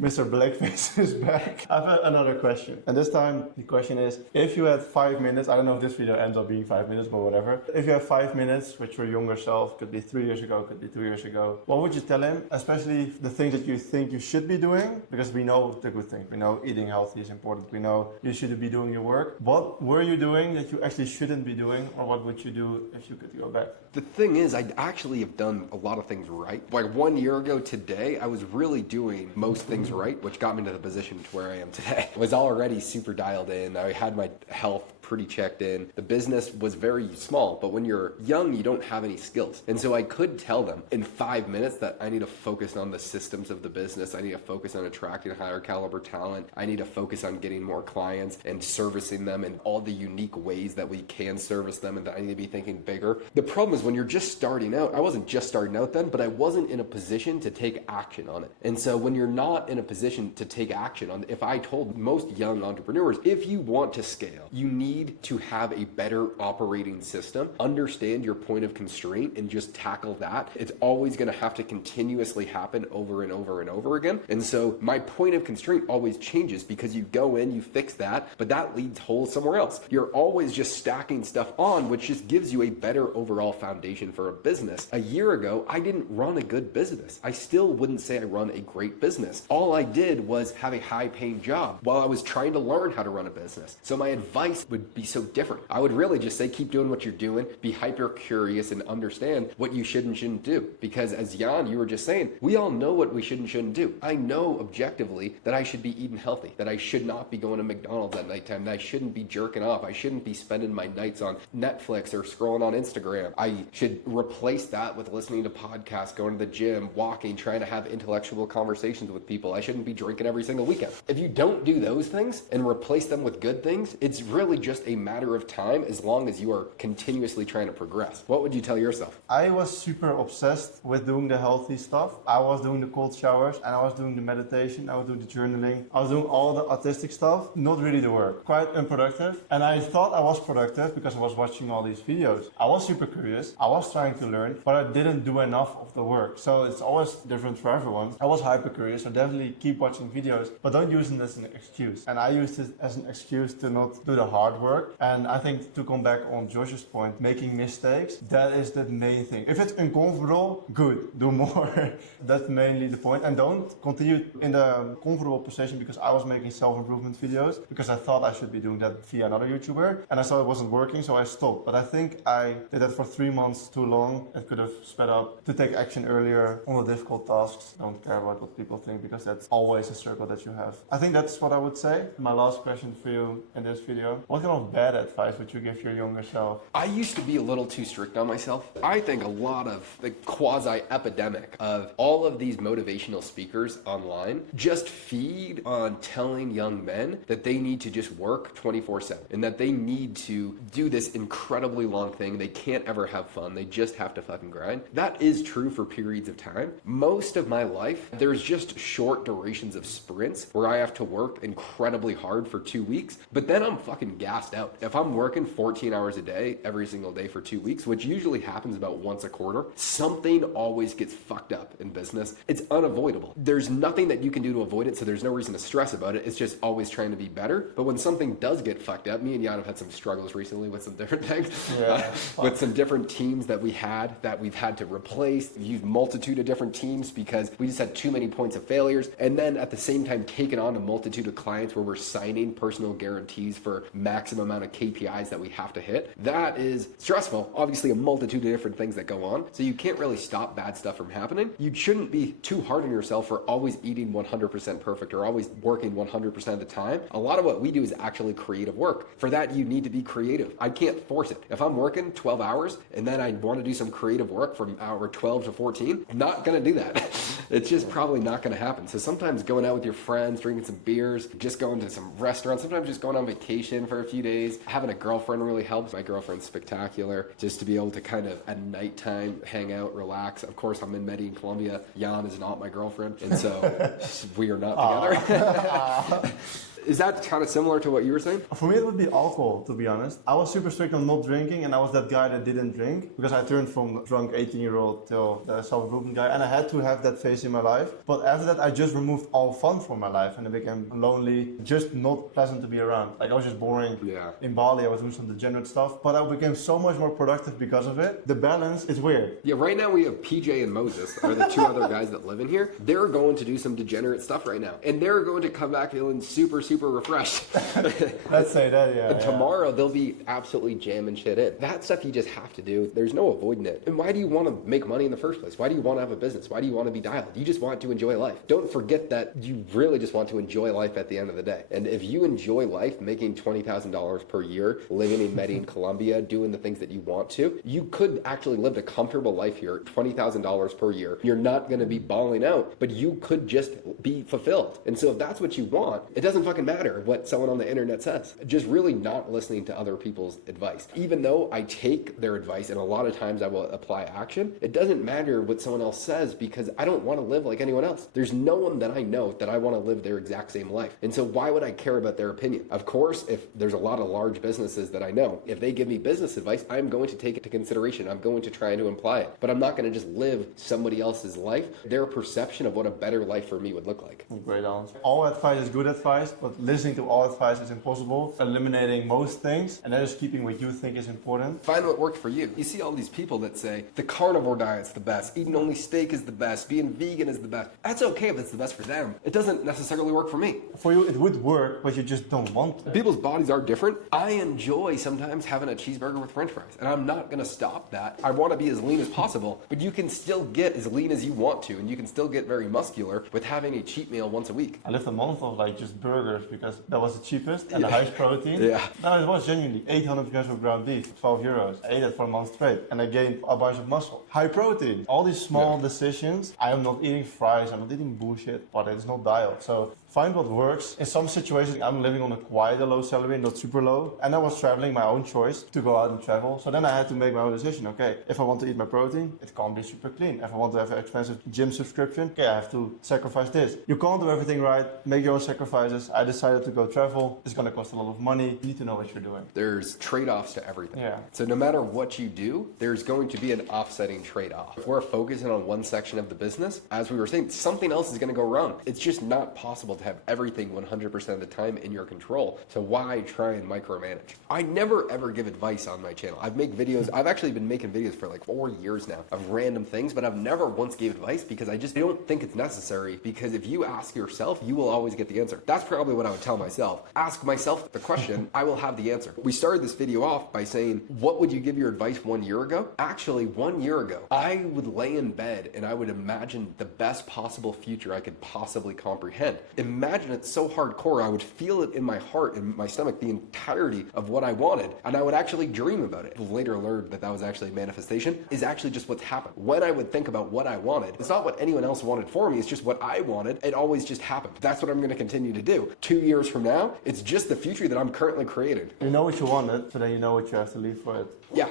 Mr. Blackface is back. I have another question. And this time, the question is, if you had 5 minutes, I don't know if this video ends up being 5 minutes, but whatever. If you have 5 minutes with your younger self, could be 3 years ago, could be 2 years ago, what would you tell him? Especially the things that you think you should be doing, because we know the good things. We know eating healthy is important. We know you should be doing your work. What were you doing that you actually shouldn't be doing, or what would you do if you could go back? The thing is, I actually have done a lot of things right. Like 1 year ago today, I was really doing most things right, which got me to the position to where I am today. I was already super dialed in. I had my health pretty checked in. The business was very small, but when you're young, you don't have any skills. And so I could tell them in 5 minutes that I need to focus on the systems of the business. I need to focus on attracting higher caliber talent. I need to focus on getting more clients and servicing them in all the unique ways that we can service them, and that I need to be thinking bigger. The problem is when you're just starting out, I wasn't just starting out then, but I wasn't in a position to take action on it. And so when you're not in a position to take action on, if I told most young entrepreneurs, if you want to scale, you need to have a better operating system, understand your point of constraint and just tackle that. It's always going to have to continuously happen over and over and over again. And so my point of constraint always changes because you go in, you fix that, but that leads holes somewhere else. You're always just stacking stuff on, which just gives you a better overall foundation for a business. A year ago, I didn't run a good business. I still wouldn't say I run a great business. All I did was have a high paying job while I was trying to learn how to run a business. So my advice would be so different. I would really just say keep doing what you're doing, be hyper curious and understand what you should and shouldn't do. Because as Jan, you were just saying, we all know what we should and shouldn't do. I know objectively that I should be eating healthy, that I should not be going to McDonald's at nighttime, that I shouldn't be jerking off, I shouldn't be spending my nights on Netflix or scrolling on Instagram. I should replace that with listening to podcasts, going to the gym, walking, trying to have intellectual conversations with people. I shouldn't be drinking every single weekend. If you don't do those things and replace them with good things, it's really just a matter of time as long as you are continuously trying to progress. What would you tell yourself? I was super obsessed with doing the healthy stuff. I was doing the cold showers and I was doing the meditation, I was doing the journaling, I was doing all the artistic stuff, not really the work. Quite unproductive. And I thought I was productive because I was watching all these videos. I was super curious, I was trying to learn, but I didn't do enough of the work. So it's always different for everyone. I was hyper curious, so definitely keep watching videos, but don't use it as an excuse. And I used it as an excuse to not do the hard work. And I think to come back on Josh's point, making mistakes, that is the main thing. If it's uncomfortable, good, do more. That's mainly the point. And don't continue in the comfortable position, because I was making self-improvement videos because I thought I should be doing that via another YouTuber and I saw it wasn't working, so I stopped. But I think I did that for 3 months too long. It could have sped up to take action earlier on the difficult tasks. Don't care about what people think, because that's always a struggle that you have. I think that's what I would say. My last question for you in this video: what kind of bad advice would you give your younger self? I used to be a little too strict on myself. I think a lot of the quasi-epidemic of all of these motivational speakers online just feed on telling young men that they need to just work 24/7 and that they need to do this incredibly long thing. They can't ever have fun. They just have to fucking grind. That is true for periods of time. Most of my life, there's just short durations of sprints where I have to work incredibly hard for 2 weeks, but then I'm fucking gassed out. If I'm working 14 hours a day every single day for 2 weeks, which usually happens about once a quarter, something always gets fucked up in business. It's unavoidable. There's nothing that you can do to avoid it, so there's no reason to stress about it. It's just always trying to be better. But when something does get fucked up, me and Jan have had some struggles recently with some different things. With some different teams that we've had to replace. We've used multitude of different teams because we just had too many points of failures. And then at the same time, taking on a multitude of clients where we're signing personal guarantees for maximum amount of KPIs that we have to hit. That is stressful. Obviously, a multitude of different things that go on. So you can't really stop bad stuff from happening. You shouldn't be too hard on yourself for always eating 100% perfect or always working 100% of the time. A lot of what we do is actually creative work. For that, you need to be creative. I can't force it. If I'm working 12 hours and then I want to do some creative work from hour 12 to 14, I'm not going to do that. It's just probably not going to happen. So sometimes going out with your friends, drinking some beers, just going to some restaurants, sometimes just going on vacation for a few days, having a girlfriend really helps. My girlfriend's spectacular. Just to be able to kind of at nighttime hang out, relax. Of course, I'm in Medellin, Colombia. Jan is not my girlfriend, and so we are not together. Is that kind of similar to what you were saying? For me, it would be alcohol, to be honest. I was super strict on not drinking, and I was that guy that didn't drink because I turned from drunk 18-year-old till the self-improvement guy, and I had to have that phase in my life. But after that, I just removed all fun from my life, and I became lonely, just not pleasant to be around. Like, I was just boring. Yeah. In Bali, I was doing some degenerate stuff, but I became so much more productive because of it. The balance is weird. Yeah, right now we have PJ and Moses, are the two other guys that live in here. They're going to do some degenerate stuff right now, and they're going to come back feeling super, super refreshed. Let's say that, yeah. And tomorrow they'll be absolutely jamming shit in. That stuff you just have to do. There's no avoiding it. And why do you want to make money in the first place? Why do you want to have a business? Why do you want to be dialed? You just want to enjoy life. Don't forget that you really just want to enjoy life at the end of the day. And if you enjoy life, making $20,000 per year, living in Medellin, Colombia, doing the things that you want to, you could actually live a comfortable life here, $20,000 per year. You're not going to be balling out, but you could just be fulfilled. And so if that's what you want, it doesn't fucking matter what someone on the internet says. Just really not listening to other people's advice. Even though I take their advice and a lot of times I will apply action, it doesn't matter what someone else says because I don't want to live like anyone else. There's no one that I know that I want to live their exact same life. And so why would I care about their opinion? Of course, if there's a lot of large businesses that I know, if they give me business advice, I'm going to take it to consideration. I'm going to try to imply it. But I'm not going to just live somebody else's life, their perception of what a better life for me would look like. Great answer. All advice is good advice, but listening to all advice is impossible. Eliminating most things, and then just keeping what you think is important. Find what worked for you. You see all these people that say, the carnivore diet's the best, eating only steak is the best, being vegan is the best. That's okay if it's the best for them. It doesn't necessarily work for me. For you, it would work, but you just don't want to. People's bodies are different. I enjoy sometimes having a cheeseburger with french fries, and I'm not gonna stop that. I wanna be as lean as possible, but you can still get as lean as you want to, and you can still get very muscular with having a cheat meal once a week. I lived a month of like just burgers because that was the cheapest and the highest protein. Yeah. No, it was genuinely 800 grams of ground beef, 12 euros. I ate it for a month straight, and I gained a bunch of muscle. High protein. All these small decisions. I am not eating fries, I'm not eating bullshit, but it's not diet. So find what works. In some situations, I'm living on a quite a low salary, not super low. And I was traveling, my own choice to go out and travel. So then I had to make my own decision. Okay, if I want to eat my protein, it can't be super clean. If I want to have an expensive gym subscription, okay, I have to sacrifice this. You can't do everything right. Make your own sacrifices. I decided to go travel. It's going to cost a lot of money. You need to know what you're doing. There's trade-offs to everything. Yeah. So no matter what you do, there's going to be an offsetting trade-off. If we're focusing on one section of the business, as we were saying, something else is going to go wrong. It's just not possible to have everything 100% of the time in your control. So why try and micromanage? I never ever give advice on my channel. I've actually been making videos for like 4 years now of random things, but I've never once gave advice because I don't think it's necessary, because if you ask yourself, you will always get the answer. That's probably what I would tell myself. Ask myself the question, I will have the answer. We started this video off by saying, what would you give your advice 1 year ago? Actually, 1 year ago, I would lay in bed and I would imagine the best possible future I could possibly comprehend. Imagine it so hardcore, I would feel it in my heart and my stomach, the entirety of what I wanted, and I would actually dream about it. Later learned that was actually a manifestation, is actually just what's happened. When I would think about what I wanted, it's not what anyone else wanted for me, it's just what I wanted. It always just happened. That's what I'm going to continue to do. 2 years from now, it's just the future that I'm currently creating. You know what you wanted, so then you know what you have to leave for it. Yeah.